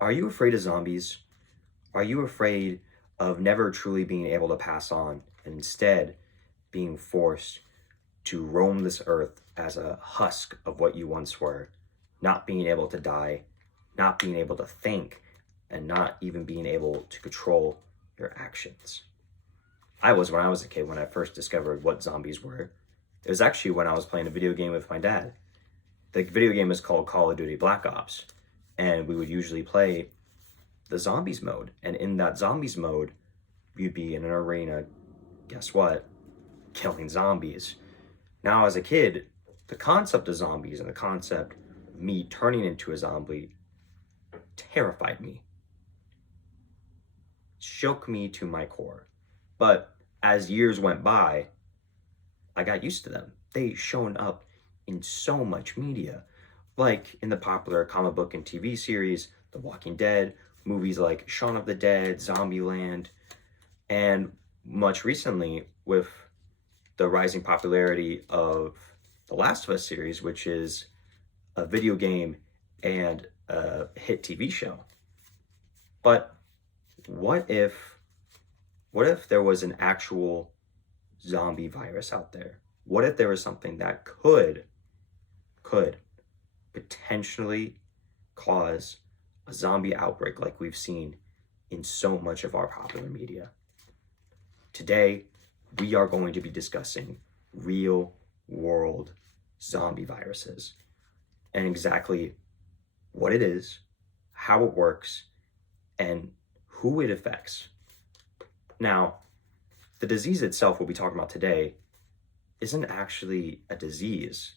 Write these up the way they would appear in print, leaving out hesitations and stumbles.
Are you afraid of zombies? Are you afraid of never truly being able to pass on and instead being forced to roam this earth as a husk of what you once were, not being able to die, not being able to think, and not even being able to control your actions? I was when I was a kid when I first discovered what zombies were. It was actually when I was playing a video game with my dad. The video game is called Call of Duty Black Ops, and we would usually play the zombies mode. And in that zombies mode, you'd be in an arena, guess what? Killing zombies. Now, as a kid, the concept of zombies and the concept of me turning into a zombie terrified me, shook me to my core. But as years went by, I got used to them. They shown up in so much media, like in the popular comic book and TV series, The Walking Dead, movies like Shaun of the Dead, Zombieland, and much recently with the rising popularity of the Last of Us series, which is a video game and a hit TV show. But what if there was an actual zombie virus out there? What if there was something that could potentially cause a zombie outbreak like we've seen in so much of our popular media? Today, we are going to be discussing real world zombie viruses and exactly what it is, how it works, and who it affects. Now, the disease itself we'll be talking about today isn't actually a disease.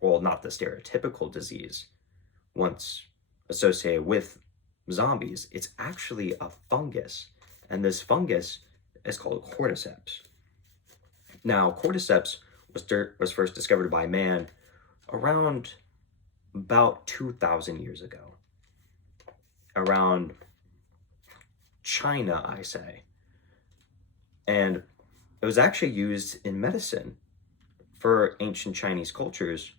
Well, not the stereotypical disease once associated with zombies. It's actually a fungus, and this fungus is called cordyceps. Now, cordyceps was first discovered by man around about 2,000 years ago, around China, I say. And it was actually used in medicine for ancient Chinese cultures.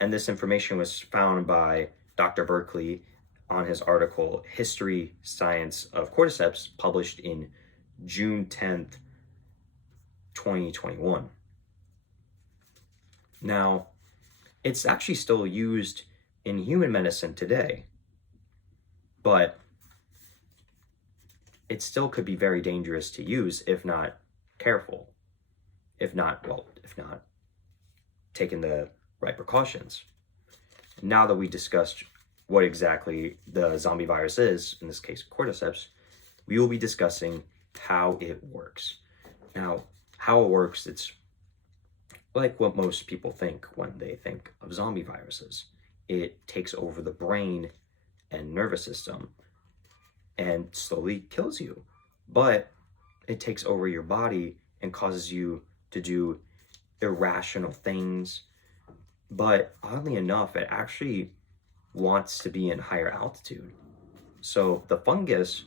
And this information was found by Dr. Berkeley on his article, History Science of Cordyceps, published in June 10th, 2021. Now, it's actually still used in human medicine today, but it still could be very dangerous to use if not careful, if not taking the right precautions. Now that we discussed what exactly the zombie virus is, in this case cordyceps, we will be discussing how it works. Now, how it works, it's like what most people think when they think of zombie viruses. It takes over the brain and nervous system and slowly kills you. But it takes over your body and causes you to do irrational things. But oddly enough, it actually wants to be in higher altitude. So the fungus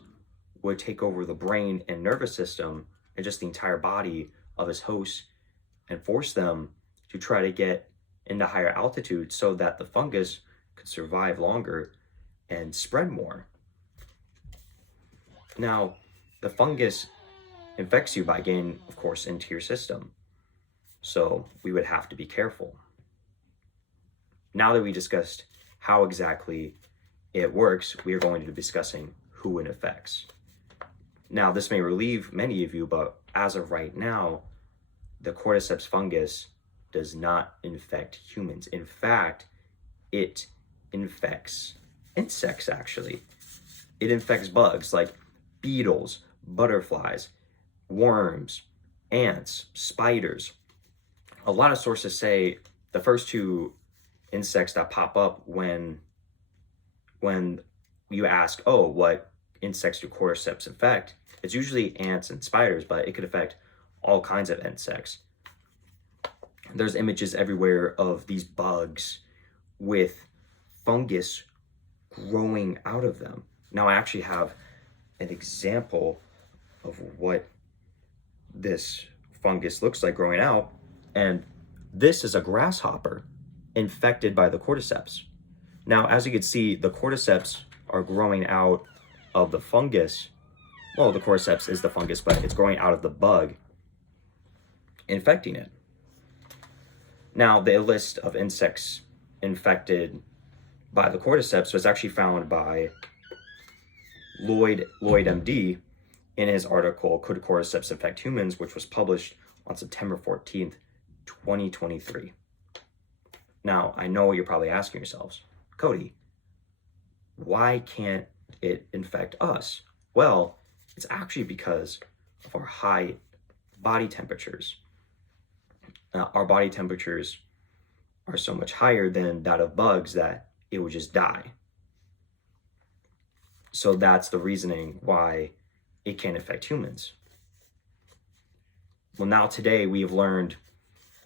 would take over the brain and nervous system and just the entire body of its host and force them to try to get into higher altitude so that the fungus could survive longer and spread more. Now, the fungus infects you by getting, of course, into your system. So we would have to be careful. Now that we discussed how exactly it works, we are going to be discussing who it affects. Now, this may relieve many of you, but as of right now, the cordyceps fungus does not infect humans. In fact, it infects insects, actually. It infects bugs like beetles, butterflies, worms, ants, spiders. A lot of sources say the first two insects that pop up when you ask, oh, what insects do cordyceps infect? It's usually ants and spiders, but it could affect all kinds of insects. There's images everywhere of these bugs with fungus growing out of them. Now I actually have an example of what this fungus looks like growing out, and this is a grasshopper infected by the cordyceps. Now, as you can see, the cordyceps are growing out of the fungus. Well, the cordyceps is the fungus, but it's growing out of the bug, infecting it. Now, the list of insects infected by the cordyceps was actually found by Lloyd MD in his article, Could Cordyceps Infect Humans?, which was published on September 14th, 2023. Now, I know what you're probably asking yourselves, Cody, why can't it infect us? Well, it's actually because of our high body temperatures. Our body temperatures are so much higher than that of bugs that it would just die. So that's the reasoning why it can't affect humans. Well, now today we have learned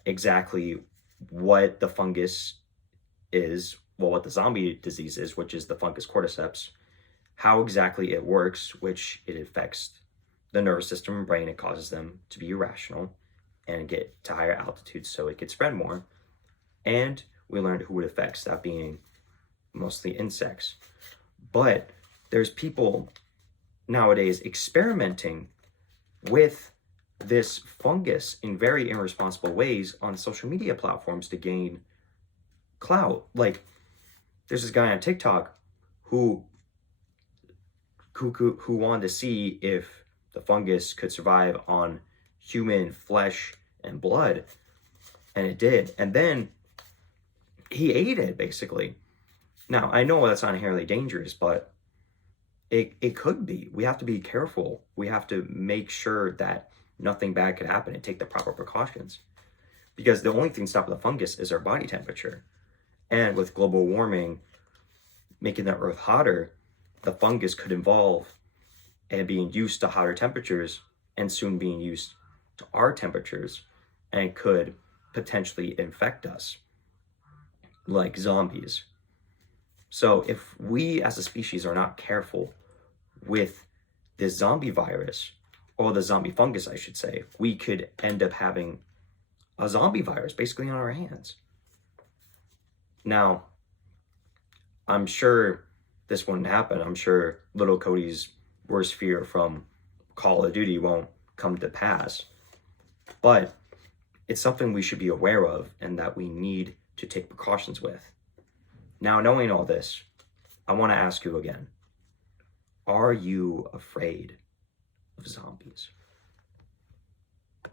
exactly what the fungus is, well, what the zombie disease is, which is the fungus cordyceps, how exactly it works, which it affects the nervous system and brain. It causes them to be irrational and get to higher altitudes so it could spread more. And we learned who it affects, that being mostly insects. But there's people nowadays experimenting with this fungus in very irresponsible ways on social media platforms to gain clout. Like, there's this guy on TikTok who wanted to see if the fungus could survive on human flesh and blood, and it did. And then he ate it, basically. Now, I know that's not inherently dangerous, but it could be. We have to be careful. We have to make sure that nothing bad could happen and take the proper precautions. Because the only thing stopping the fungus is our body temperature. And with global warming making the earth hotter, the fungus could evolve and being used to hotter temperatures and soon being used to our temperatures, and could potentially infect us like zombies. So if we as a species are not careful with this zombie virus, or the zombie fungus, I should say, we could end up having a zombie virus basically on our hands. Now, I'm sure this wouldn't happen. I'm sure little Cody's worst fear from Call of Duty won't come to pass. But it's something we should be aware of and that we need to take precautions with. Now, knowing all this, I want to ask you again, are you afraid of zombies?